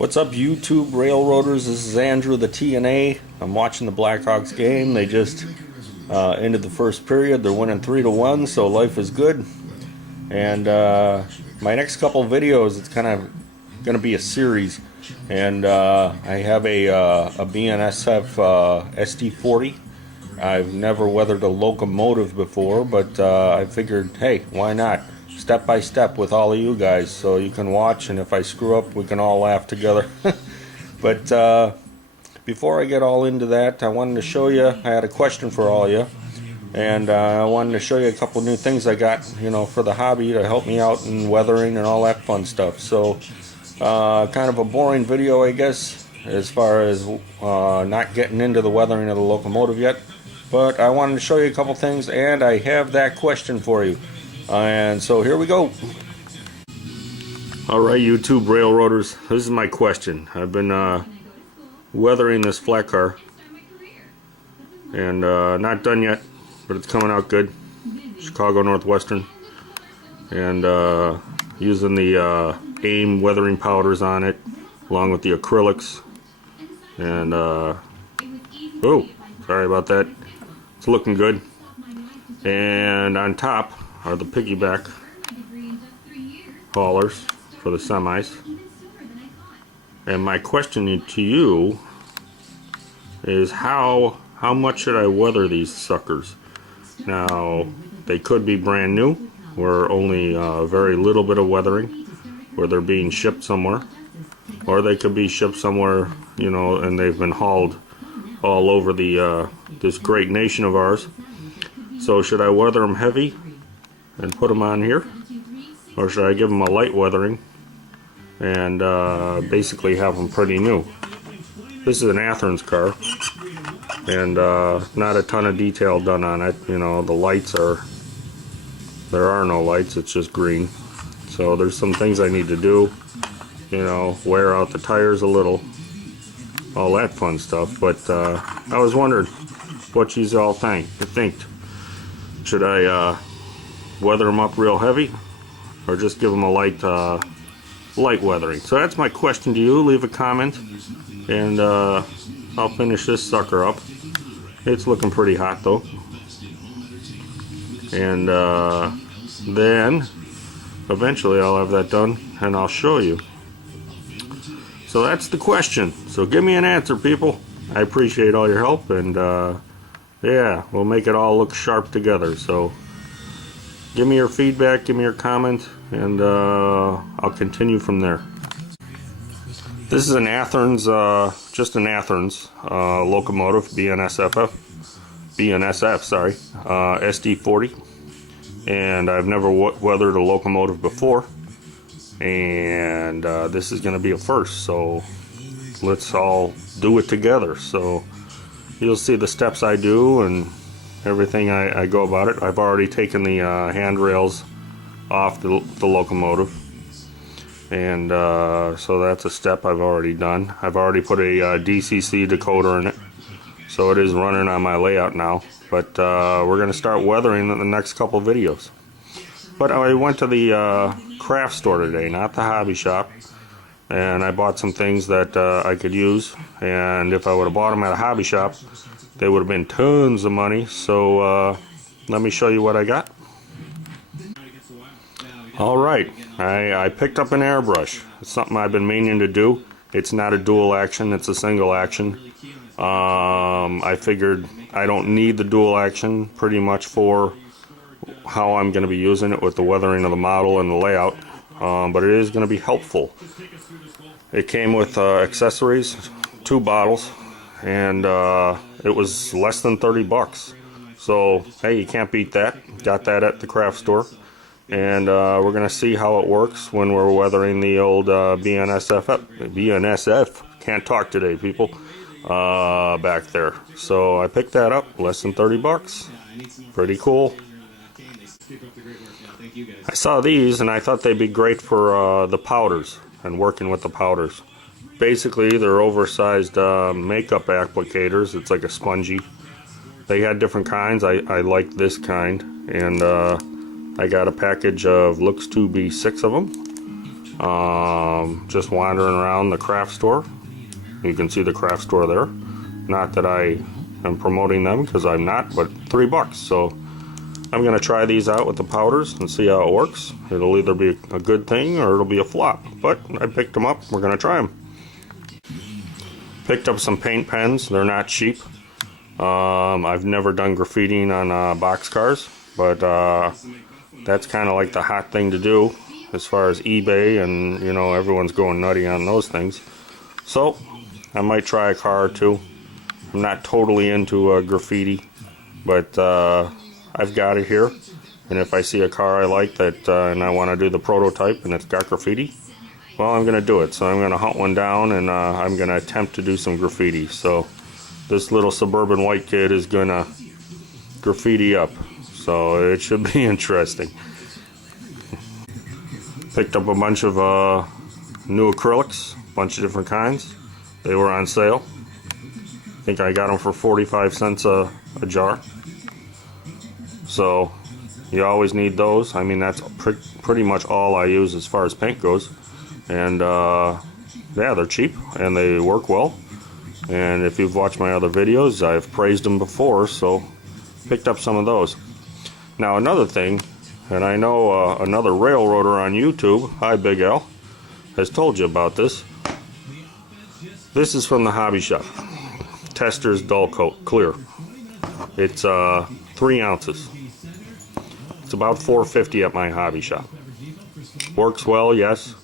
What's up, YouTube Railroaders? This is Andrew, the T&A. I'm watching the Blackhawks game. They just ended the first period. They're winning 3-1, so life is good. And my next couple videos, it's kind of going to be a series. And I have a BNSF SD40. I've never weathered a locomotive before, but I figured, hey, why not? Step by step with all of you guys, so you can watch, and if I screw up, we can all laugh together. But before I get all into that, I wanted to show you, I had a question for all of you, and I wanted to show you a couple new things I got, for the hobby to help me out in weathering and all that fun stuff. So kind of a boring video, I guess, as far as not getting into the weathering of the locomotive yet, but I wanted to show you a couple things, and I have that question for you. And so here we go. Alright, YouTube Railroaders, this is my question. I've been weathering this flat car, and not done yet, but it's coming out good. Chicago Northwestern, and using the AIM weathering powders on it, along with the acrylics. And oh, sorry about that. It's looking good. And on top are the piggyback haulers for the semis. And my question to you is how much should I weather these suckers? Now, they could be brand new, where only very little bit of weathering, where they're being shipped somewhere, or they could be shipped somewhere, and they've been hauled all over the this great nation of ours. So should I weather them heavy and put them on here, or should I give them a light weathering and basically have them pretty new? This is an Athens car, and not a ton of detail done on it. The lights there are no lights, it's just green. So there's some things I need to do, wear out the tires a little, all that fun stuff. But I was wondering what you all think. Should I weather them up real heavy, or just give them a light weathering? So that's my question to you. Leave a comment, and I'll finish this sucker up. It's looking pretty hot though. And then eventually I'll have that done and I'll show you. So that's the question. So give me an answer, people. I appreciate all your help, and yeah, we'll make it all look sharp together. So give me your feedback, give me your comment, and I'll continue from there. This is an Athens, just an Athens locomotive, BNSF, sorry, SD40. And I've never weathered a locomotive before, and this is going to be a first. So let's all do it together. So you'll see the steps I do and everything I go about it. I've already taken the handrails off the locomotive, and so that's a step I've already done. I've already put a DCC decoder in it, so it is running on my layout now. But we're going to start weathering in the next couple videos. But I went to the craft store today, not the hobby shop, and I bought some things that I could use. And if I would have bought them at a hobby shop, they would have been tons of money. So let me show you what I got. Alright, I picked up an airbrush. It's something I've been meaning to do. It's not a dual action, it's a single action. I figured I don't need the dual action pretty much for how I'm going to be using it with the weathering of the model and the layout, but it is going to be helpful. It came with accessories, 2 bottles, and it was less than 30 bucks. So hey, you can't beat that. Got that at the craft store, and we're going to see how it works when we're weathering the old BNSF. Can't talk today, people. Back there. So I picked that up, less than 30 bucks. Pretty cool. I saw these and I thought they'd be great for the powders and working with the powders. Basically, they're oversized makeup applicators. It's like a spongy. They had different kinds. I like this kind, and I got a package of, looks to be 6 of them. just wandering around the craft store. You can see the craft store there. Not that I am promoting them, because I'm not, but $3. So I'm going to try these out with the powders and see how it works. It'll either be a good thing or it'll be a flop. But I picked them up. We're going to try them. Picked up some paint pens. They're not cheap. I've never done graffitiing on boxcars, but that's kind of like the hot thing to do as far as eBay, and you know, everyone's going nutty on those things. So I might try a car or two. I'm not totally into graffiti, but I've got it here, and if I see a car I like that and I want to do the prototype and it's got graffiti, well, I'm going to do it. So I'm going to hunt one down, and I'm going to attempt to do some graffiti. So this little suburban white kid is going to graffiti up, so it should be interesting. Picked up a bunch of new acrylics, a bunch of different kinds. They were on sale. I think I got them for 45 cents a jar. So you always need those. I mean, that's pretty much all I use as far as paint goes. And yeah, they're cheap and they work well. And if you've watched my other videos, I've praised them before, so picked up some of those. Now another thing, and I know another railroader on YouTube, hi Big L, has told you about this. This is from the hobby shop. Tester's Dull Coat Clear. It's 3 ounces. It's about $4.50 at my hobby shop. Works well, yes.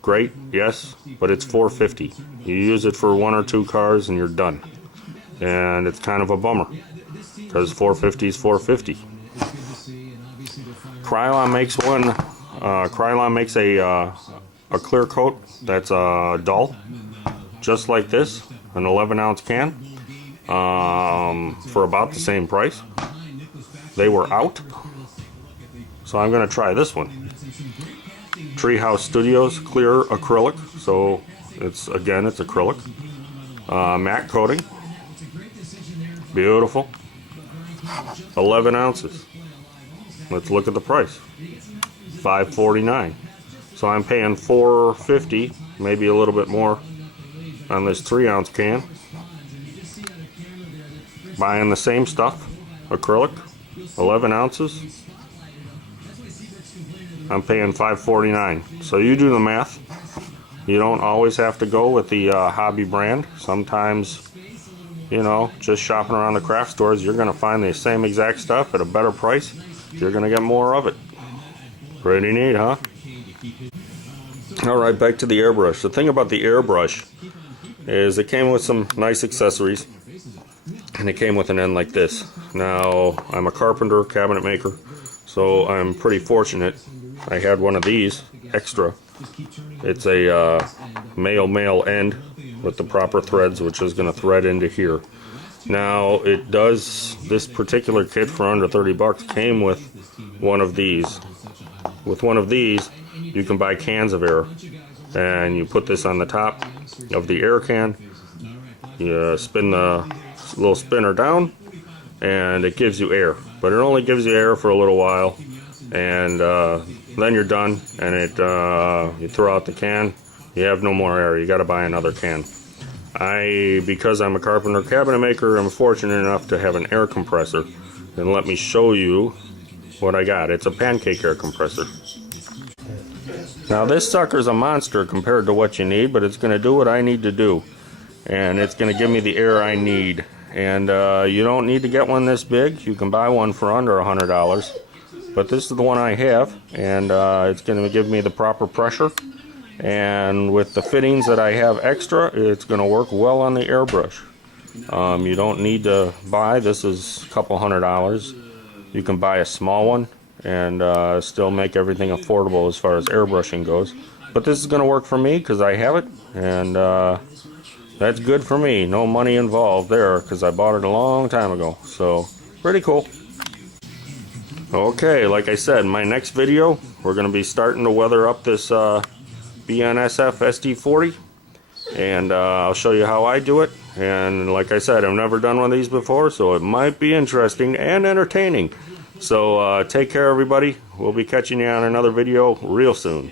Great, yes, but it's $4.50. You use it for 1 or 2 cars and you're done. And it's kind of a bummer, because $4.50 is $4.50. Krylon makes one. Krylon makes a clear coat that's dull, just like this, an 11-ounce can, for about the same price. They were out, so I'm going to try this one. Treehouse Studios clear acrylic, so it's acrylic, matte coating, beautiful, 11 ounces. Let's look at the price. $5.49. So I'm paying $4.50, maybe a little bit more, on this 3-ounce can. Buying the same stuff, acrylic, 11 ounces. I'm paying $5.49. So you do the math. You don't always have to go with the hobby brand. Sometimes, you know, just shopping around the craft stores, you're going to find the same exact stuff at a better price. You're going to get more of it. Pretty neat, huh? Alright, back to the airbrush. The thing about the airbrush is it came with some nice accessories, and it came with an end like this. Now, I'm a carpenter, cabinet maker, so I'm pretty fortunate. I had one of these extra. It's a male end with the proper threads, which is going to thread into here. Now, it does, this particular kit for under $30 came with one of these. With one of these, you can buy cans of air, and you put this on the top of the air can. You spin the little spinner down, and it gives you air. But it only gives you air for a little while, and then you're done, and you throw out the can. You have no more air. You got to buy another can. Because I'm a carpenter cabinet maker, I'm fortunate enough to have an air compressor. And let me show you what I got. It's a pancake air compressor. Now this sucker's a monster compared to what you need, but it's going to do what I need to do. And it's going to give me the air I need. And you don't need to get one this big. You can buy one for under $100. But this is the one I have, and it's going to give me the proper pressure. And with the fittings that I have extra, it's going to work well on the airbrush. You don't need to buy, this is a couple $100. You can buy a small one and still make everything affordable as far as airbrushing goes. But this is going to work for me because I have it, and that's good for me. No money involved there because I bought it a long time ago. So, pretty cool. Okay, like I said, my next video, we're going to be starting to weather up this BNSF SD40, and I'll show you how I do it. And like I said, I've never done one of these before, so it might be interesting and entertaining. So take care, everybody. We'll be catching you on another video real soon.